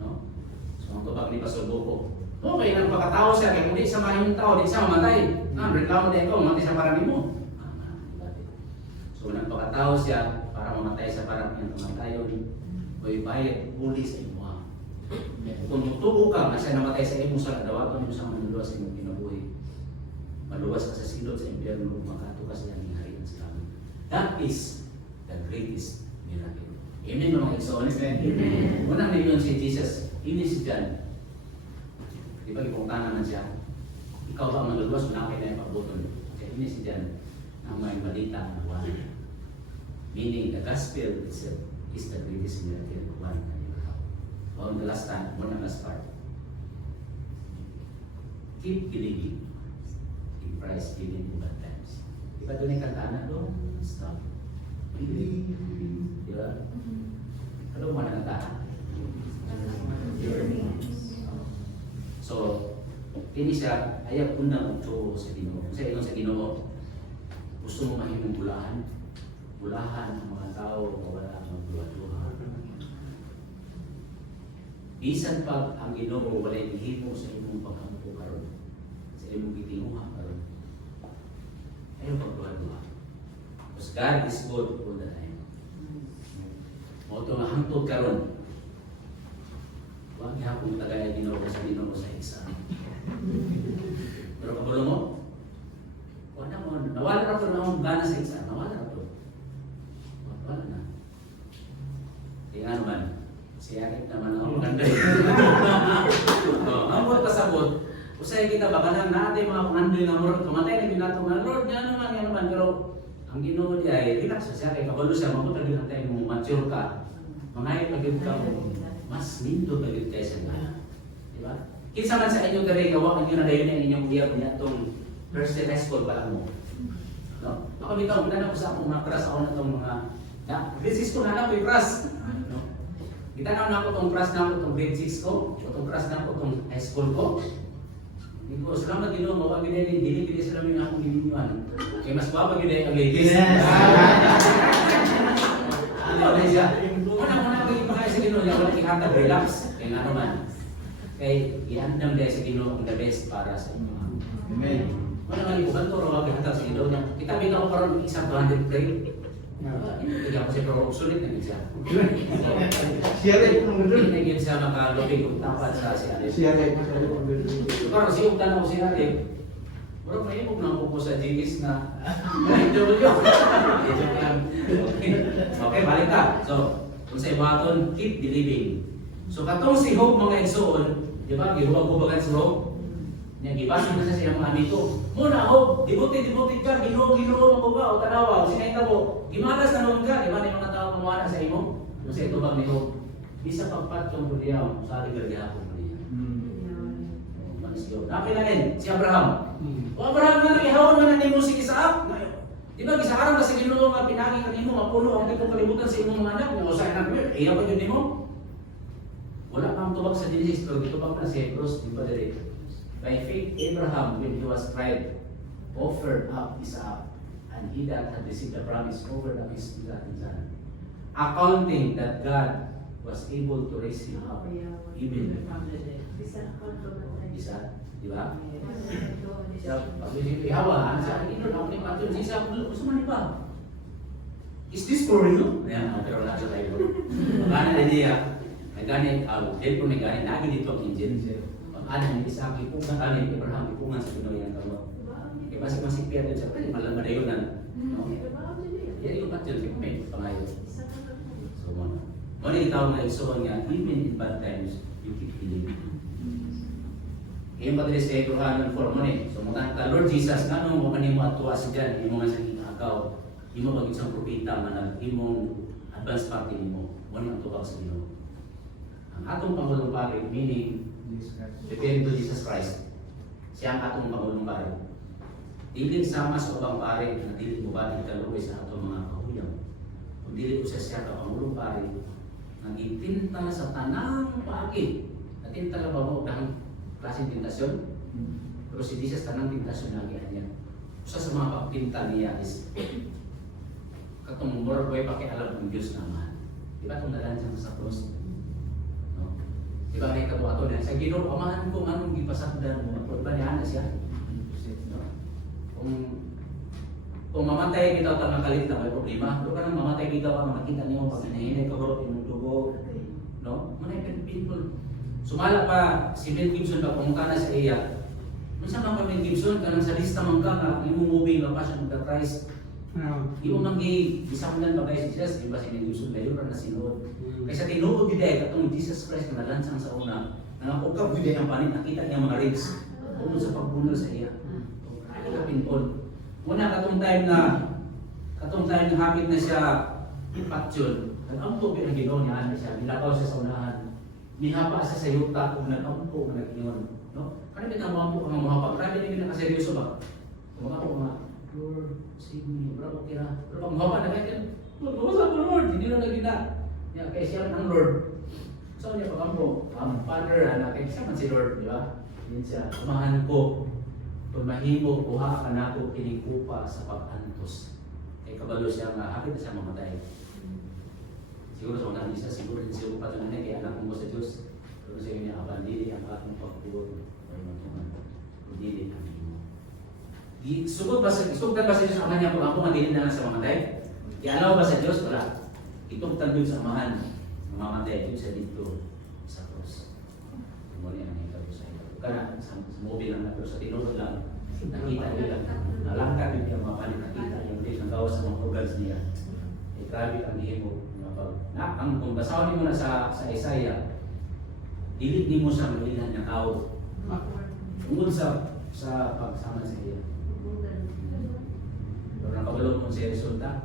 No? So ang tubag ni Pastor Boko, okay nang pagkatao siya, kaya kung di siya mahimong tao, di siya mamatay. Reklamo din ikaw, mamatay siya para mo. So nang pagkatao siya, para mamatay siya para niyang kamatayon, may bayad, uli sa imo. Kung tutubo ka, na siya namatay sa imo sa kadawaton mo sa manuluwas sa imong kinabuhi. Maluwas ka sa silot sa impyerno, makatukas niya ng hari ng Islam. That is the greatest miracle. Amen mga igsoon. Amen. Unang nilyon si Jesus, ini si John. Di ba ipungtan naman siya? Ikaw ba maluluwas, malaki na yung pagbuton. Kaya ini si John, na may balita na buwan. Meaning the gospel itself is the greatest miracle of one and ever have. On the last time, one and last part. Keep believing. In Christ given in bad times. Di ba doon yung kantaan doon? Stop. Believe. Di ba? Ano mo na kantaan? So, ini siya, ayaw unang magtuo sa Ginoo. Kasi ito sa Ginoo, gusto mo mahimong bulahan. Bulahan ang mga tao o wala ang magduwa-duwa. Bisan pag ang Ginoo wala ihimo sa imong paghampo karon, sa imong gitinguha karon. Ayaw pagduwa-duwa. Because God is good all the time. O ito nga hangtod karon. Huwag niya kung tagay Ginoo sa Ginoo sa isa. Pero kabulo mo, wala mo, nawala na ito na akong gana sa isa. Nawala na ito. Wala na. Kaya nga naman, siyakit naman ako maganda. Ang pasabot, usay kita baka lang natin mga pangandoy nga murag kamatay na binato nga Lord, nga naman. Pero ang Ginoo niya ay relax siya kay kabalo siya, mabuta din ang tayo mo mature ka. Mangayo pagod ka mo, mas lindo pagod kayo sa mga. Di ba? Kinsa man sa inyo dere gawa ang na dayon ang inyong iyab niya itong first year high school pa lang mo. No? Ako bitaw, na ko sa akong mga crush ako na itong mga grade 6 ko na ako yung crush. No? Gitanaw na ako itong crush na ako itong grade 6 ko, itong crush na ako itong high school ko. Hindi ko, salamat Ginoo, mawag yun din, dili sila yung akong gininyuan. Kaya mas mawag yun ang ladies. Ano ba siya? Una-una ko yung mga sa Ginoo, yung walang ihatag, relax. Kaya nga naman. Kaya ihandam dahil sa Ginoo ang the best para sa inyo. Amen. Wala nga yung kanto, wag ihatag sa Ginoo niya. Kita bitaw ko parang isang 200 pray. Hindi ako siya pero obsolete na siya. Siya rin kung gano'n. Hindi siya makalobing kung tapat sa siya. Siya rin kung gano'n. Parang siyong tanong ko siya rin. Bro, may imog na po sa GS na joke lang. Okay, balik ka. So, kung sa ibaton, keep believing. So, katong si Hope mga igsoon, di ba, gihuwag-huwagan si Hope. Gibasa na sa siyang mga amito. Muna Hope, dibuti ka, ginoo mo ba, o tanawa, o sinay mo. Gimatas na noon ka, di ba, may mga tao kumuha sa imo? Kung sa ito bang ni Hope, bisa pagpatong mo diyaw, sa aligarya ako mo diyaw. Napilain, si Abraham. O Abraham nga nakihawon na nimo si Isaac. Di ba, gisaharang na sa Ginoo nga pinagi kanimo, mapulo ang kong kalibutan sa imong mga anak, kung usay anak mo, iya pa yun nimo. Wala pang tubag sa Genesis, pero dito pa na si Hebrews, di ba dito? By faith, Abraham, when he was tried, offered up Isaac, and he that had received the promise offered up his begotten son, accounting that God was able to raise him up, even Isa, di ba? Siya, pag ihawa, siya, ino na ako ni Pastor, siya, gusto man ba? Is this for real? Ayan, pero wala sa tayo. Magkano na niya, nagani, help ko nagani, nagin dito ang engine. Ano ni Isaac, ipungan kami, Abraham, ipungan sa Pinoy ang kamot. Kaya basta kung si Pierre, siya, pwede malang madayonan. Yan yung patyon, may pangayo. So, mo na itawag na isuon nga, even in bad times, you keep believing. Yung padre sa Abraham for money. So, mga Lord Jesus, nga nung mga mo atuwa sa dyan, yung mga sa akaw, yung mga isang propita, manag, yung advance party mo, wala ang tuwag sa Ginoo. Ang atong Pangulong Pare, meaning, referring to Jesus Christ, siya ang atong Pangulong Pare. Dili sama sa ubang pare na dili mo ba kaluoy sa atong mga kahuyang. Kung dili ko siya ka Pangulong Pare, nagitinta sa tanang paagi. Natinta ka ba mo ng klaseng tentasyon? Pero si Jesus tanang tentasyon na giyan niya. Usa sa mga pagtinta niya is katong mura ko'y pakialam ng Diyos naman. Di ba itong dalan siya sa cross? No? Di ba may kabuhato na sa Ginoo, amahan ko anong gipasakdan mo, magpagbanyahan na siya. No? Kung mamatay kita o kalit na may problema, pero ka nang mamatay kita ka, makita niyo pag hinahinay ka bro, yung dugo, no? Manay painful. Sumala pa si Mel Gibson pa pumuka na sa iya. Minsan pa Mel Gibson, kanang sa lista man ka na, yung moving na Passion of the Christ. Yung mangi, isang nan ba kayo si Jesus, di ba si Mel Gibson, dayo na sinuod. Kaysa tinuod yun dahil katong Jesus Christ na nalansang sa una, nangapukab yun dahil ang panin, nakita niya mga ribs. Tungkol sa pagbunol sa iya. Ito pinpon. Muna katong time na hapit na siya patyon, nag-ampo yun ang Ginoo niya, siya, nilakaw siya sa unahan. Nihapa siya sa yuta kung nag-ampo na nag-iyon. No? Kaya din ang mampo ang mahapa. Grabe din nakaseryoso ba? Mga po nga, Lord, save me, bravo kira. Pero pag mahapa na kayo, mag-usap ko Lord, hindi na nagina. Kaya siya ang Lord. So niya pag-ampo, Father, anak, kaya siya man si Lord, di ba? Yan siya, umahan ko, kung mahimo, kuha ka na ako kinikupa sa pag-antos. Kaya kabalo siya nga, hapit na siya mamatay. Siguro sa unang isa, siguro din siguro pa ito na kaya anak mo sa Diyos. Pero sa iyo niya, abandili ang atong pagbuod. Ay matungan. Abandili ang imo. Sugod ba sa Diyos ang kanya kung ako madili na lang sa mamatay? Ialaw ba sa Diyos? Wala. Itugtan doon sa amahan. Mamatay doon sa dito sa cross. Muli ang ikaw sa iyo. Kana sa movie lang na pero sa tinuro lang. Nakita niyo lang. Nalangkat yun yung mga palit. Nakita yung Diyos ng gawa sa mga organs niya. Grabe ang himo. Ang kung basawin mo na sa Isaiah, dilit di mo sa malihan ng tao. Tungkol sa pagsama sa iya. Pero nakabalo mo sa resulta,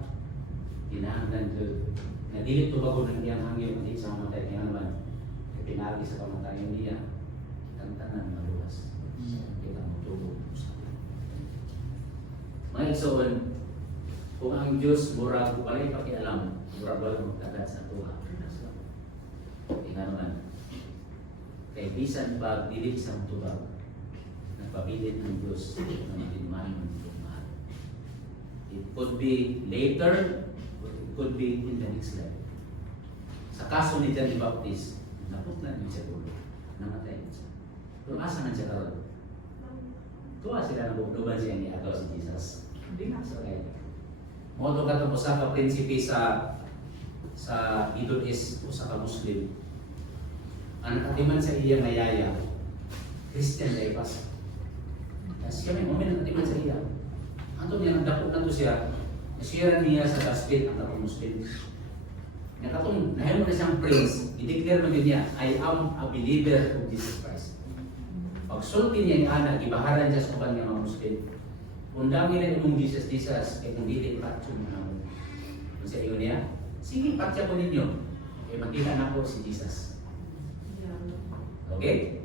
kinahanglan jud na dili tubagon ang iyang hangyo hindi sa mamatay niya naman pinagi sa kamatayon niya tantanan maluwas kita mo tubo mga igsoon kung ang Diyos murag walay pakialam murag wala magtagad sa tuwa tingnan naman kay bisan ba dili sa tubag nagpabilit ng Diyos na matinman ng mahal. It could be later or it could be in the next life. Sa kaso ni John the Baptist, naputlan niya siya ulo. Namatay niya siya. Pero asa na siya karoon? Tuwa sila na bukduban siya ni Ataw si Jesus. Hindi na sa kaya. Modo ka ito sa ka-prinsipe sa Middle East o sa ka-Muslim. Ang nakatiman sa iya mayaya, Christian na ipas. Kasi kami, nakatiman sa iya. Anto niya, nagdapot na ito siya. Nasira niya sa gospel ang ka-Muslim. Nakatong, nahil mo na siyang praise, i-declare mo niya, I am a believer of Jesus Christ. Pagsulti niya yung anak, ibaharan niya sa kanyang mga Muslim. Undangin na imong Jesus, kaya kung dili, patso mo na mo. Kung sa iyo niya, sige, patsa po ninyo. Kaya makita na po si Jesus. Okay?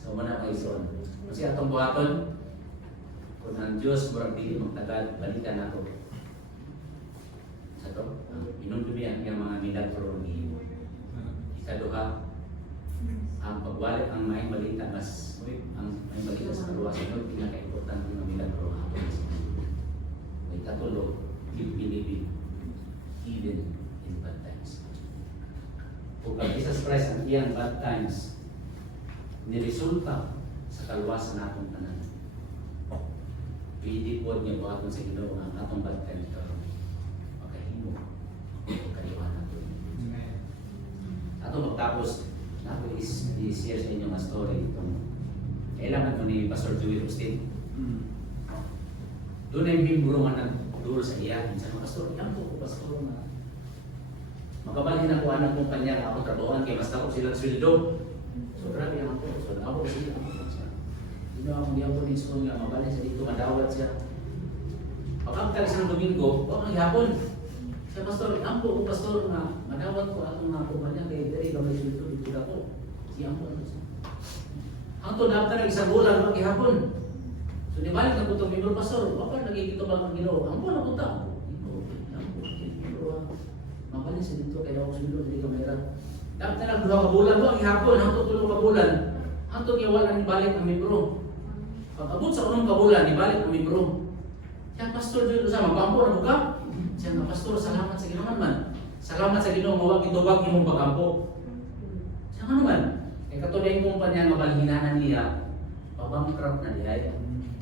So, muna kayo son. Kasi atong buhaton, kung ang Diyos murag dili magtagal, balikan nato. Sa to, inudumihan yung mga milagro ni ikaduha, ang pagwalik ang may balita mas may balita sa kaluwasan ito pinaka-importante ng milagro hapon sa mundo. May katulo, keep believing even in bad times. Kung ang Jesus Christ ang iyang bad times, niresulta sa kaluwasan natong tanan. Pwede po niya buhaton sa Ginoo ang atong bad times karon. Makahimo o kaliwanan to. Ato magtapos na ako i-share sa inyo nga story itong kailangan ko ni Pastor Joey Rustin. Doon ay membro nga nagduro sa iya. Minsan mga pastor, yan po pastor na makabalhin ako ang kumpanya na ako trabahoan kay mas ako silang sweldo. So grabe ako. So ako sila. Ino akong gihapon din school nga mabalhin sa dito, madawat siya. Pag-amtag sa Domingo, huwag ang gihapon. Siya pastor, ampo ko pastor nga madawat ko atong mga kumpanya kay diri ba may sweldo dito ako. Siya ampo ano siya. Ang to dapat na isang bulan ang gihapon. So di balik na po itong membro pastor, baka nagigito ba ang Ginoo? Ampo na po ta. Mabalhin sa dito kaya ako sweldo dili ka mayroon. Dapat na lang 2 ka bulan mo ang gihapon, ang 3 ka bulan. Ang to giwalan ibalik ang membro. Pag-abot sa unang kabulan, ibalik ang membro. Siya, pastor, dito sa magkampo na buka. Siya nga, pastor, salamat sa Ginoo naman. Salamat sa Ginoo, mawag itubag imong pagkampo. Siya nga naman. Kaya katulad yung kumpanya nga balhinanan niya, pabangkrap na diya.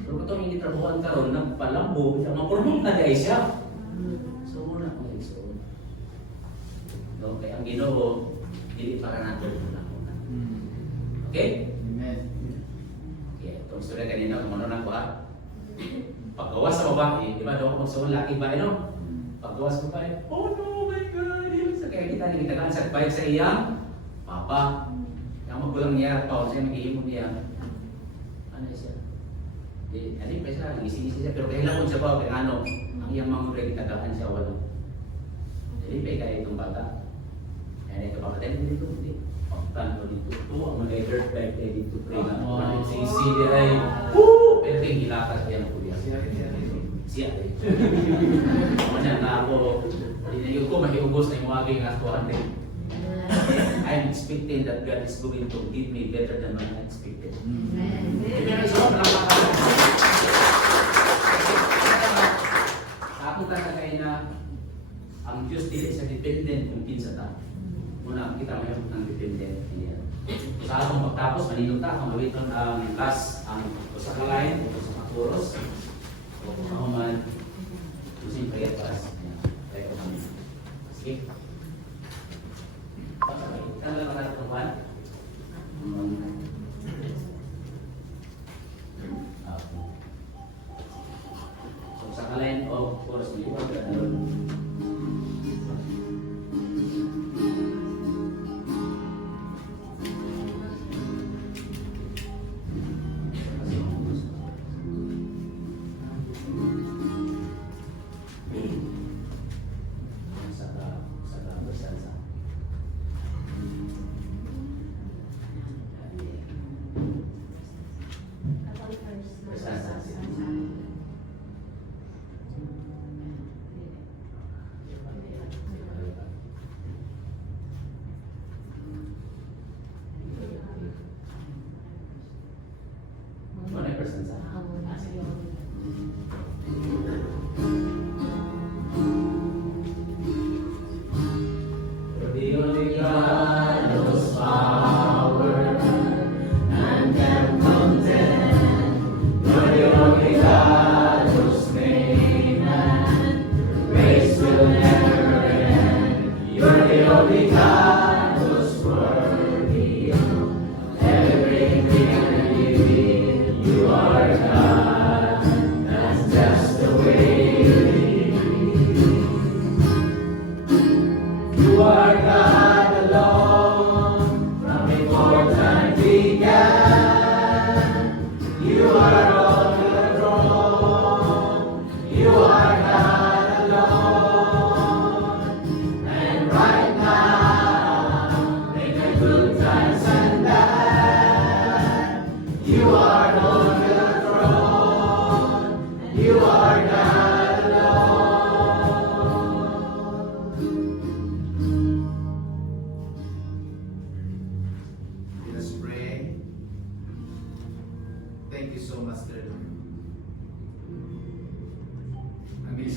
Pero katulad yung itrabuhan karon nagpalambo, siya mapurmong na diya siya. So, muna ko yung so. No, kaya ang Ginoo, dili para natin. Okay? Kung istorya kanina, kung ano nang ba? Paggawas sa babae, di ba daw kung magsuon laki ba, no? Paggawas sa babae, oh no, my God! So, kaya kita nagitagaan sa bayad sa iyang papa. Yung magulang niya, Paul siya, mag-iimong niya. Ano siya? Ano pa siya, nag-isi-isi siya, pero kahilapon siya ba, kaya ano, ang iyang mga muda, kitagaan siya, wala. Jadi, kaya itong bata. Kaya ito baka dahil dito, hindi. Pagtanto dito, ang mga dirt bike ay dito pray na mga sisili ay pero kayong hilakas yan ang kuya siya eh mga na ako dinayog ko mahiugos na yung mga aking askuhan din I'm expecting that God is going to give me better than what I expected. Kaya isa ko palakpakan ako tatagay na ang Diyos dili sa dependent kung kinsa ta. Muna kita mayroon ng dependent niya. Sa atong pagtapos, maninong ta, kung mawiton ang last, ang usa ka line, o sa chorus, o kung ako man, using prayer class. Kaya ko namin. Sige. Kita lang ang natatuhan. So sa ka line, o chorus niyo,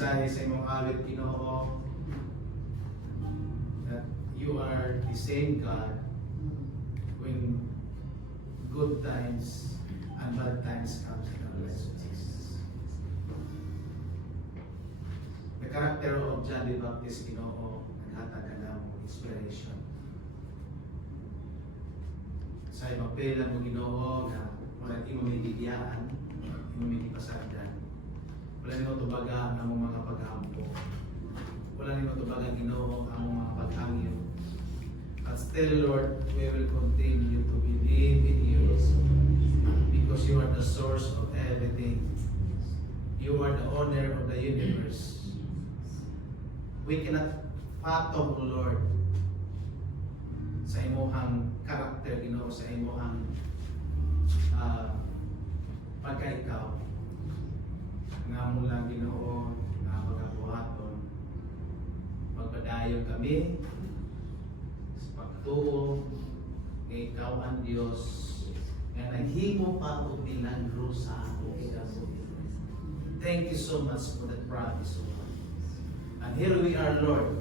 mensahe sa imong awit, Ginoo, that you are the same God when good times and bad times comes in our lives, Jesus. The character of John the Baptist, Ginoo, naghatag ka na mo inspiration. Sa ipapela mo, Ginoo, na wala imo may bibiyaan, imo may ipasagdan. Wala nimo tubaga ang among mga paghampo. Wala nimo tubaga, Ginoo, ang among mga paghangyo. But still, Lord, we will continue to believe in you because you are the source of everything. You are the owner of the universe. We cannot fathom, O Lord, sa imuhang karakter, Ginoo, sa imuhang pagka-ikaw. Nga mo lang, Ginoo, nga pagkabuhaton. Pagpadayon kami sa pagtuo kay ikaw ang Diyos nga naghimo pa o milagro sa akong kinabuhi. Thank you so much for that promise, O Lord. And here we are, Lord.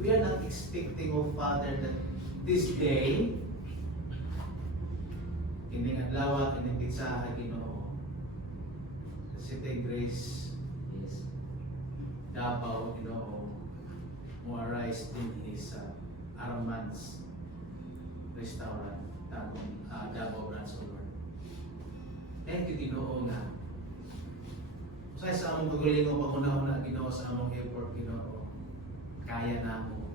We are not expecting, O Father, that this day, hindi adlaw, hindi pizza, Ginoo. The City Grace, Yes. Davao, Ginoo, mo arise in his Armand's restaurant, Davao branch, O Lord. Thank you, Ginoo, nga. Sa among pagalingo, pag-una-una, Ginoo, sa among effort, Ginoo, kaya na mo.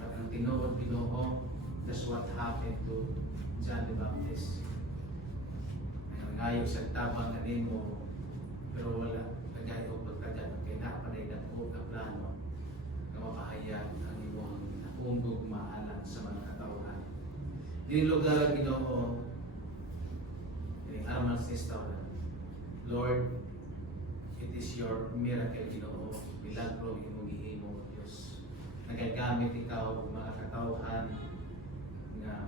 Pag ang tinuod, Ginoo, that's what happened to John the Baptist. Ngayon sa tabang na mo, pero wala tagayo pagtagan kay napanay na po ka plano na mapahayag ang imong nakungog maalam sa mga katawhan. Dili lugar, Ginoo, in Arman's restaurant. Lord, it is your miracle, Ginoo, milagro imong gihimo, Diyos. Nagagamit ikaw mga katawhan na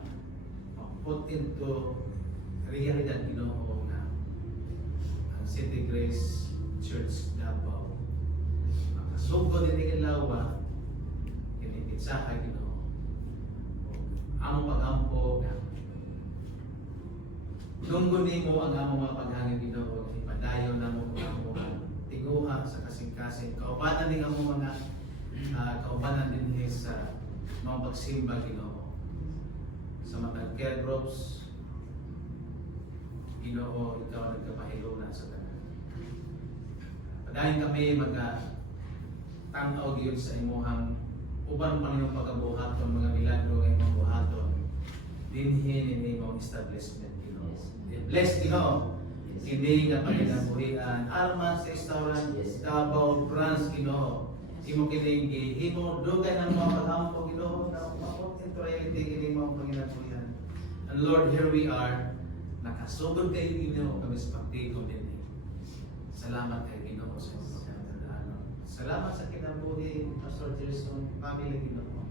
put into realidad, Ginoo, na ang City Grace Church Davao makasugod din ang lawa kinipitsa ka, Ginoo. Ang pag-ampo na lunggon nimo ang among mga paghangin, Ginoo, ipadayon na mo ang among tiguha sa kasing-kasing kaubanan din ang mga kaubanan din sa mga pagsimba, Ginoo, sa matag care groups, Ginoo, ikaw ang nagkapahilo na sa tanan. Padayon kami tanaw gyud sa imuhang uban pa niyong pagkabuhaton, mga milagro ng imong buhaton dinhin in imong establishment, Ginoo. Bless, Ginoo. Hindi nga pagkinabuhian Arman's Restaurant, Davao branch, Ginoo. Imo kining gihimo dugay ng mga paghampo, Ginoo, na mapot into reality kini mo panginabuhian. And Lord, here we are. Nakasugod kayo, Ginoo, kami sa pagtigom din. Salamat kay Ginoo sa pagkakadaan. Salamat sa kinabuhi, Pastor Jason, family, Ginoo.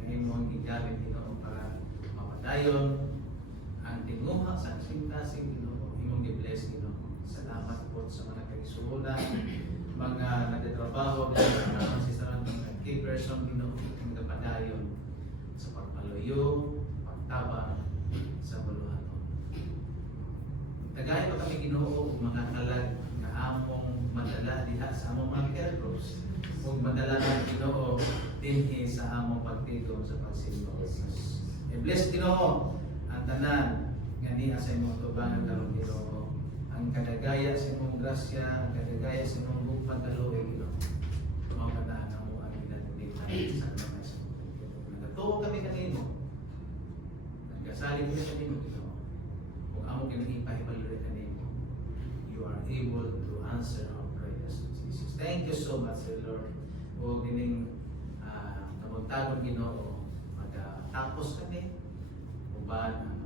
Ngayon mo ang gigamit, Ginoo, para mapadayon ang tinguha sa kasing-kasing, Ginoo. Imong i-bless, Ginoo. Salamat po sa mga kaisulan, mga nagtatrabaho, mga sisaran, mga key person, Ginoo, ang kapadayon sa pagpaluyo, pagtabang sa buluhan. Tagay pa kami, Ginoo, mga kalag na among madala diha sa among mga care groups. Huwag madala na, Ginoo, dinhi sa among pagtigom sa pagsimba. I-bless, Ginoo, ang tanan nga niya sa imong tubangan karon, Ginoo. Ang kadagaya sa imong grasya, ang kadagaya sa imong bukpang kaluoy, Ginoo. Tumaw na mo ang ginatulitan sa mga sa nagatuo kami kanino. Nagkasali kami kanino, Ginoo. Kung amo kinahipay-paluloy kanino, you are able to answer our prayers, Jesus. Thank you so much, Lord. O dining namuntagon, Ginoo, magtapos kami, uban ang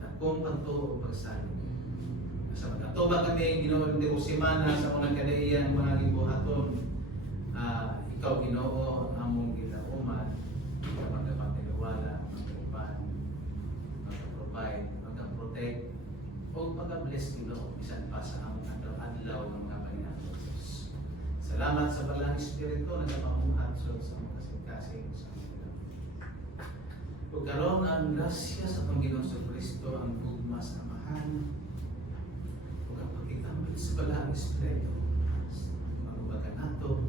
takong pagtuo o pagsalig. Sa magkatuba kami, Ginoo, hindi ko simana sa unang kadaiyan, mga gibuhaton. Ikaw, Ginoo, among gilauman, ikaw magkapatiwala, magkauban, magka-provide, magka-protect, o magka-bless, Ginoo, bisan pa sa among adlaw ng mga pangyayari. Salamat sa Balang Espiritu na nagpapamuhat sa mga kasing-kasing sa mga. Kung karoon ang grasya sa Panginoon Kristo ang tugma sa mahal, kung kapag itamit sa Balang Espiritu, manubagan nato,